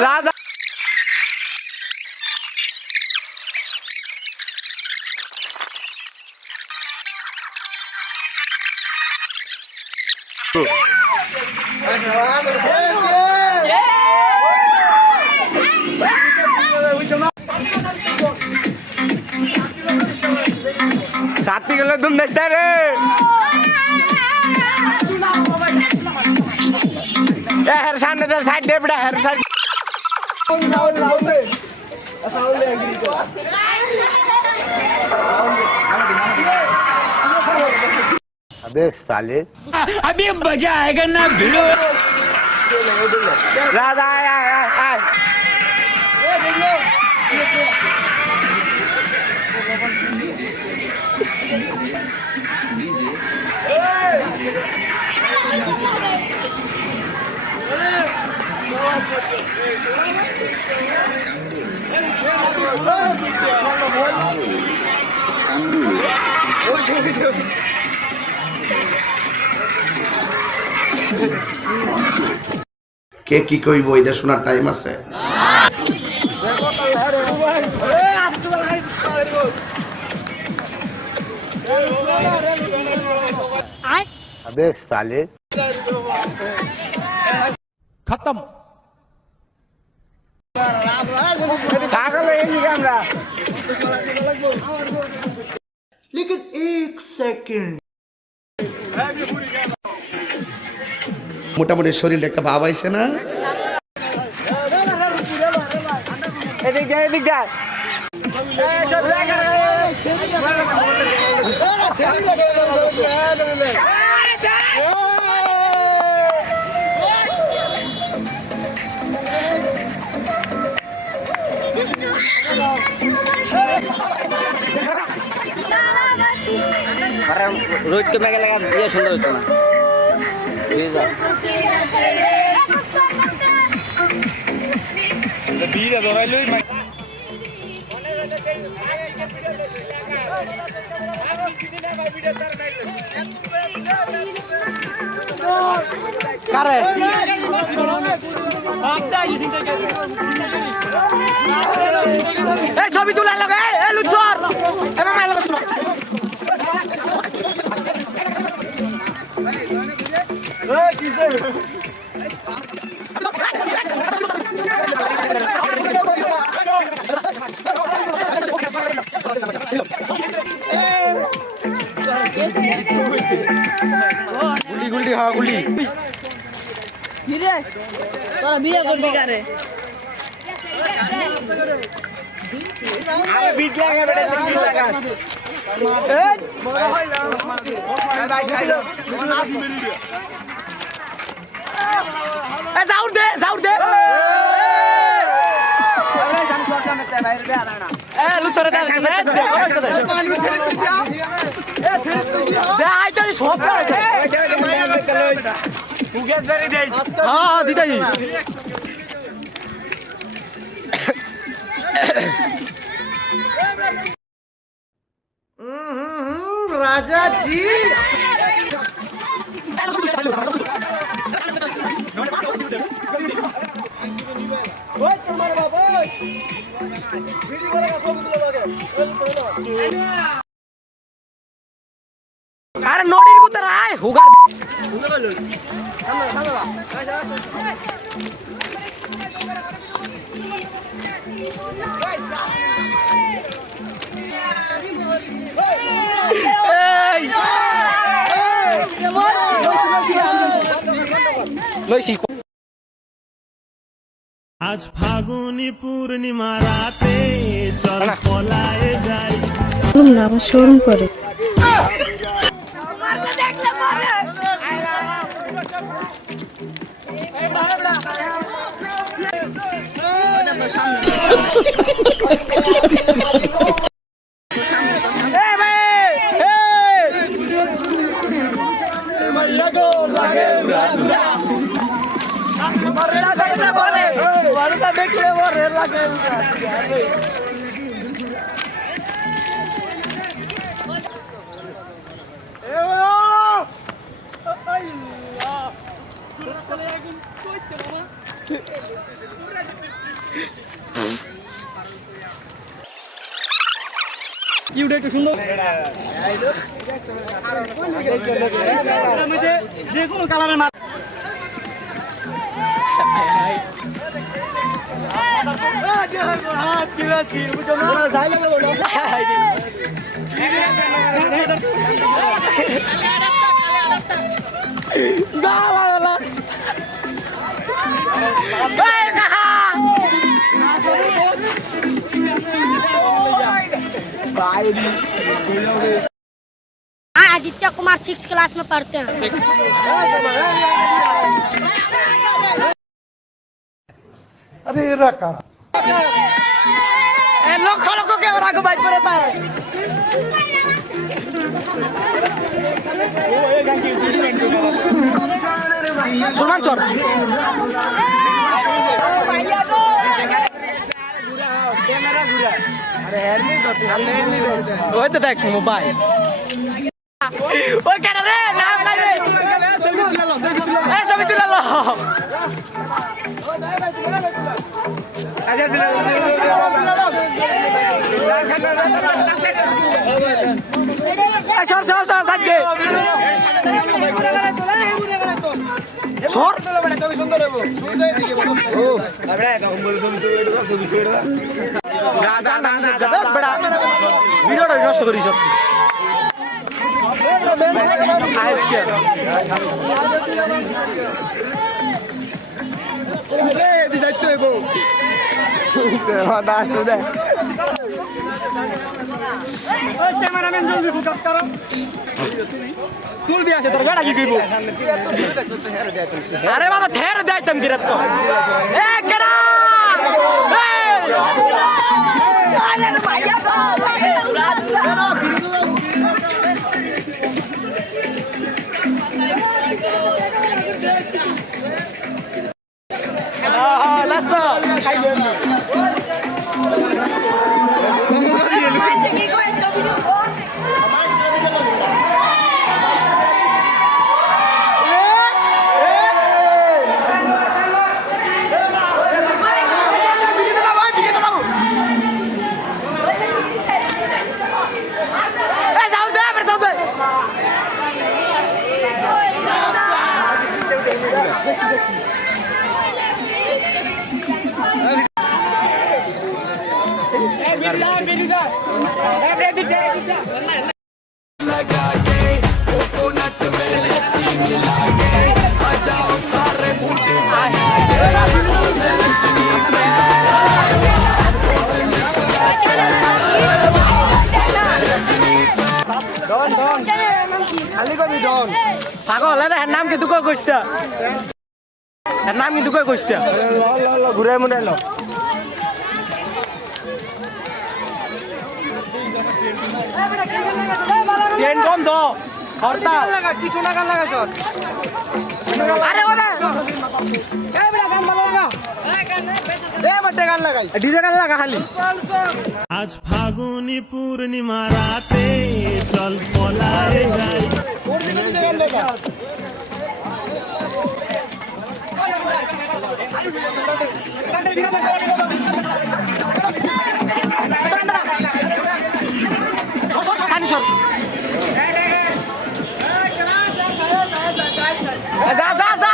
রাজা साथी गलो तुम देखते रे हर सामने तेरे साइड दे बड़ा हर साइड अबे साले अभी मजा आएगा ना भिड़ो राजा आया কে কি কইব এটা শোনার টাইম আছে? अबे साले खत्म लेकिन एक सेकंड মোটামুটি শরীরে একটা ভাব আইছে না? रोड के में लगा ये सुंदर होता ना बीरा दौड़ाइलो करे ए ছবি তুলা লাগে এ লুথর এ মামা লাগে এ কিসে गुल्ली गुल्ली हाँ गुल्ली रे তোরা বিয়ে করবি কারে আরে বিট লাগা বেটা বিট লাগা এ বড় হইলা ভাই খাইলো নাসি মেরি দে এ যাউর দে আরে জানি শর্ট সামনে তে বাইরে দে আনা এ লুতরে দে পানি ছেড়ে দিয়া এ ছেড়ে দিয়া দে আইতা সব तू गैस बेरी दे हां दीदा जी রাজা জি ওই তোমার বাবা ভিডিও করে ছবি তুলে লাগে আরে নড়ির ভিতর আয় হুগার আজ ফাগুনি পূর্ণিমা রাতে চল পলায়ে যাই না আমার শোরুম করে ইউটা একটু সুন্দর যে কোনো কালারের মাছ आदित्य कुमार 6 क्लास में पढ़ते हैं अरे ये रखा লক্ষ লক্ষ ক্যামেরা को बाइक पर रहता है सुरमान चोर ওই তো দেখ মোবাইল ওই কেন রে নাম নাই রে এই ছবি তুলে লো সর সর সর থাকবে সর ছবি সুন্দর হবে সুন্দর দিকে বলো ও আরে তখন বলে ছবি তুলে গাদা বড় ভিডিওটা নষ্ট করিস আইস কে এ দি যাইতে হইব দাদা দে ওই ক্যামেরাম্যান জলদি ফোকাস করো তুল দিয়ে আছে তোর বেটা কি কইবো আরে বাবা থের দেইতাম গিরাত তো এ কেডা আরে ভাইয়া গো let's go. পাগল এর নাম কি দুকো কইছতা এর নাম কি দুকো কইছতা ঘুরে মনে এলো ট্রেন বন্ধ হরতাল লাগা কি সোনা গান লাগাছস আরে ওরে এই বড় গান ভালো লাগা এ বড় গান লাগাই ডিজে গান লাগা খালি আজ ফাগুনি পূর্ণিমা রাতে চল পলায়ে যাই ওর দিকে ডিজে গান লাগা যা যা যা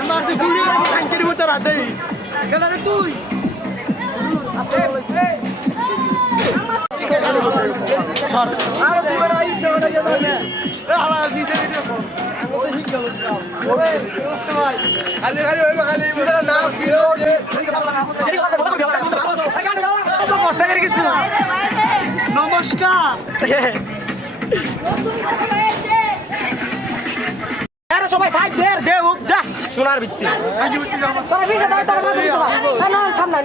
আমার তুই গুলি করে ভাঙতে মতো রাতে কেন রে তুই সর আর তুই বড় এই চড়া যা না এ হালা নিচে ভিডিও কর আমি তো ঠিক গেল ওরে দোস্ত ভাই খালি খালি হইলো খালি ভিডিও না ছিল সেই কথা বলতে কষ্ট করে কিছু নমস্কার আরে সবাই সাইড দে উক যা সোনার ভিত্তি তোরা বিছে দাও তোরা মাদুরি তোরা না সামনে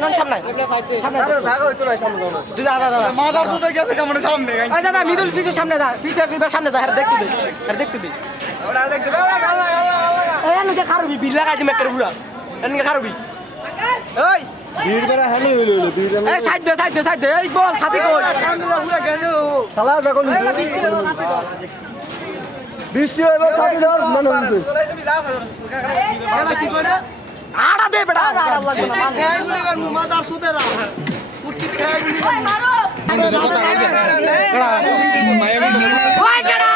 আরে জায়গা হইতো না সামনে দাও তুই দাদা মাদার তো গেছে কেমন সামনে এই দাদা মিডল পিছে সামনে দা পিছে সামনে দা আর দেখতে দে ওরা দেখতে এই এনে খারবি বিল্লা কাজে মেকের পুরা এনে খারবি এই বীর বেরা হেলে হইলো বীর এই সাইড দে এই বল সাথী কই সামনে যা পুরা গেল শালা বেকল বৃষ্টি হইব সাথী ধর মনে হচ্ছে এলা কি করে আড়া দে বেটা আড়া লাগবে না খেয়ে গুলি কর মাদার সুদেরা কুটি খেয়ে গুলি ওই মারো ওই কেডা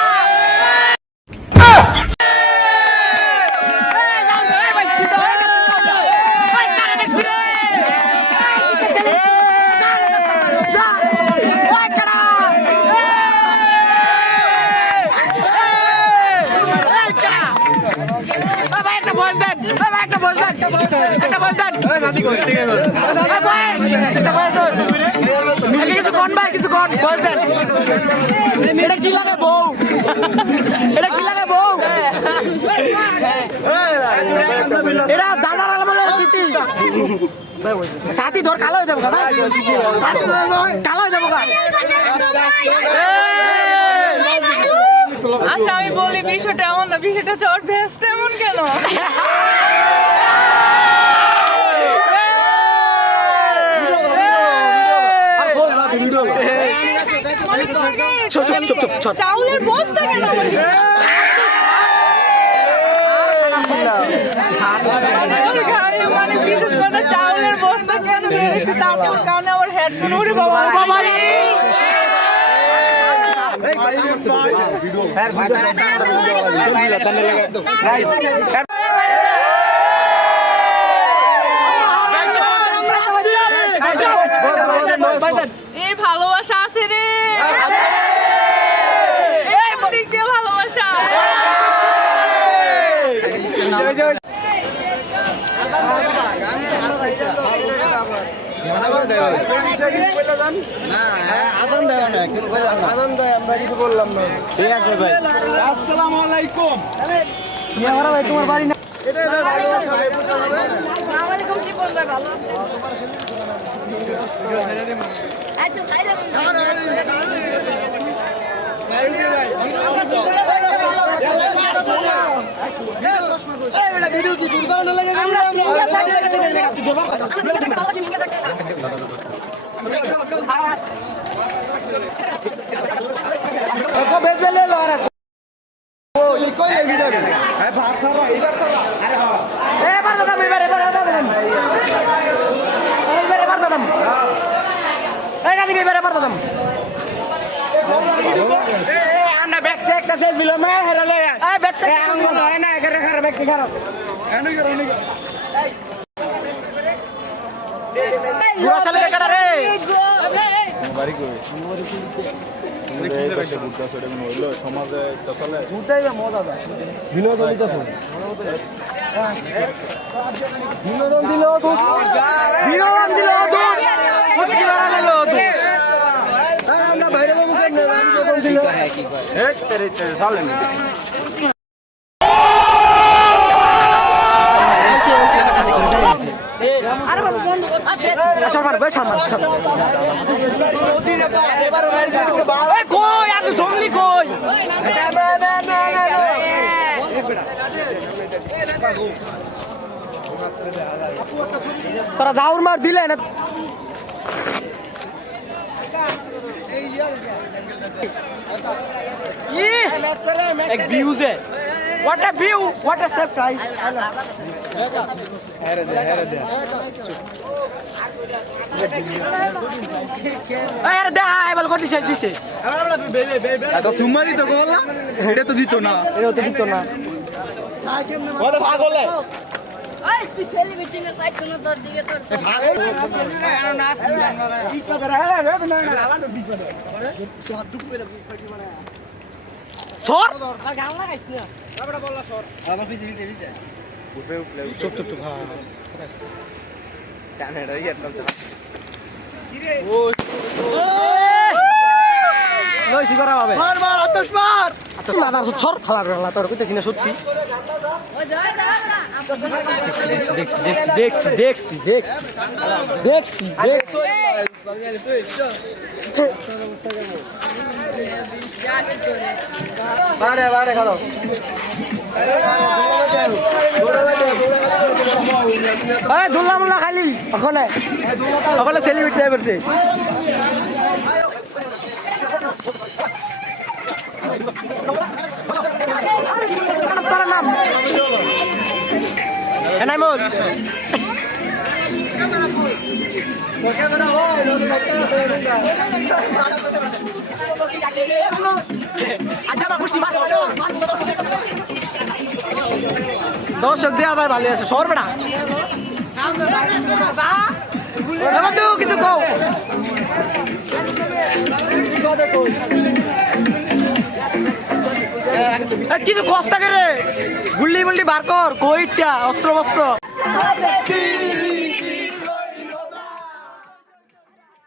কিছু কন এটা কি লাগে বউ এটা দাদার আলমালের স্মৃতি সাথী ধর কালো হয়ে যাবো কালো হয়ে যাবো আচ্ছা আমি বলি বিষয়টা এমন না, বিষয়টা চর ভেস্ট এমন কেন? চাউলের বস্তা কেন? বিশেষ করে চাউলের বস্তা কেন দিয়েছি, তারপর কারণে আমার হেডফোন উড়ে বাবা এই ভালোবাসা আছে রে, দিক দিয়ে ভালোবাসা। ঠিক আছে ভাই, আসসালামু আলাইকুম। ভাই তোমার বাড়ি না? তোরা জাউর মার দিলে না एक व्यूज है What a view! What a surprise! আরে দা এবার কোটি চাই দিছে এত সুম্মা দিত গোলা এটা তো দিত না এটা তো দিত না বলে ভাগলে ওই তুই সেলিব্রিটি না সাইড কোন তোর দিকে তোর সর আর গান লাগাইছ না আমার পিছে পিছে পিছে উঠে উঠলে চুপ চুপ চুপ হ্যাঁ জানে রে এটা তো লইছি করা হবে মার মার আতশ মার মাথা সর খালা খালা তোর কইতেছি না সত্যি ওই যা যা দেখছি বাড়ে বাড়ে খালো এই দুল্লা মুল্লা খালি ওখানে ওখানে সেলিব্রিটি করতে তার নাম এনামুল দর্শক দেয়া ভাই ভালো আছে সর বেড়া এবার তো কিছু কও কিছু কষ্ট করে গুল্লি মুল্লি বার কর কইটা অস্ত্র বস্ত্র